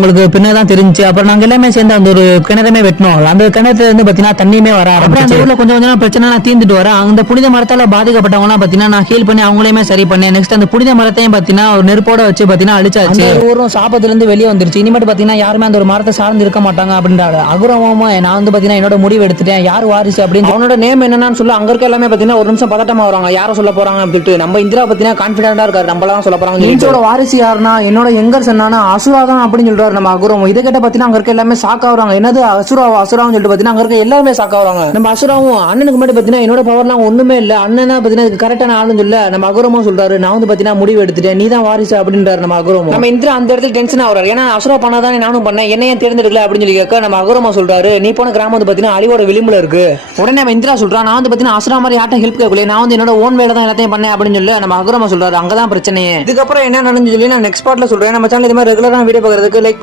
உங்களுக்கு பின்னதான் தெரிஞ்சு அப்புறம் நாங்க எல்லாமே சேர்ந்து அந்த ஒரு கிணறுமே வெட்டணும். அந்த கிணத்துல இருந்து பாத்தீங்கன்னா தண்ணியுமே வர அப்புறம் அந்த ஊர்ல கொஞ்சம் கொஞ்சம் பிரச்சனை தீர்ந்துட்டு வர அந்த புனித மரத்தால பாதிக்கப்பட்டவங்க எல்லாம் பாத்தீங்கன்னா நான் ஹீல் பண்ணி அவங்களையுமே சரி பண்ணேன். நெக்ஸ்ட் அந்த புனித மரத்தையும் பாத்தீங்கன்னா ஒரு நெருப்போட வச்சு பாத்தீங்கன்னா அழிச்சாச்சு. ஊரும் சாபத்துல இருந்து வெளியே வந்துருச்சு. இனிமேட்டு பாத்தீங்கன்னா யாருமே அந்த ஒரு மரத்தை சார்ந்து இருக்க மாட்டாங்க அப்படின்றாரு. அகுரமா நான் வந்து பாத்தீங்கன்னா என்னோட முடிவு எடுத்துட்டேன். யார் வாரிசு அப்படின்னு அவனோட நேம் என்னன்னு சொல்ல அங்க இருக்க எல்லாமே பாத்தீங்கன்னா ஒரு நிமிஷம் பதட்டமா வராங்க. யார சொல்ல போறாங்க அப்படின்ட்டு நம்ம இந்திரா பாத்தீங்கன்னா கான்பிடண்டா இருக்காரு. நம்மளாம் சொல்ல போறாங்க என்னோட வாரிசு யாருன்னா என்னோட எங்கர் சொன்னா அசுராதான் அப்படின்னு சொல்றாரு நம்ம அகுரம். இதை கேட்ட பாத்தீங்கன்னா அங்க இருக்க எல்லாமே ஷாக் ஆகுறாங்க. என்னது அசுராவும் சொல்லிட்டு பாத்தீங்கன்னா அங்க இருக்க எல்லாருமே ஷாக் ஆகுறாங்க. நம்ம அசுராவும் அண்ணனுக்கு முன்னாடி பாத்தீங்கன்னா என்னோட பவர்லாம் ஒண்ணுமே இல்ல, அண்ணன் தான் பாத்தீங்கன்னா கரெக்டான ஆளுன்னு சொல்ல நம்ம அகுரமும் சொல்றாரு நான் வந்து பாத்தீங்கன்னா முடிவு எடுத்துட்டேன், நீ தான் வாரிசு அப்படின்றாரு நம்ம அகுரமும். நம்ம இந்திரா அந்த இடத்துல டென்ஷன் ஆகுறாரு. ஏன்னா அசுரா பண்ணாதான் நானும் பண்ணேன், என்னைய தேர்ந்தெடுக்கல அப்படின்னு சொல்லி கேட்க நம்ம அகுரமா சொல்றாரு நீ போன கிராமம் வந்து பாத்தீங்கன்னா அழிவோட விளிம்புல இருக்கு. உடனே நம்ம இந்திரா சொல்றான் நான் வந்து பாத்தீங்கன்னா அசுரா மாதிரி யார்ட்ட ஹெல்ப் கேட்கல, நான் வந்து என்னோட ஓன் வேலை தான் எல்லாத்தையும் பண்ணேன் அப்படின்னு சொல்லி நம்ம அகுரமா சொல்றாரு. அங்கதான் பிரச்சனையே. இதுக்கப்புறம் என்ன நடந்து சொல்லி நான் நெக்ஸ்ட் பார்ட்ல சொல்றேன். நம்ம சேனல் இது மாதிரி ரெகுலரா வீடியோ பார்க்கறதுக்கு லைக்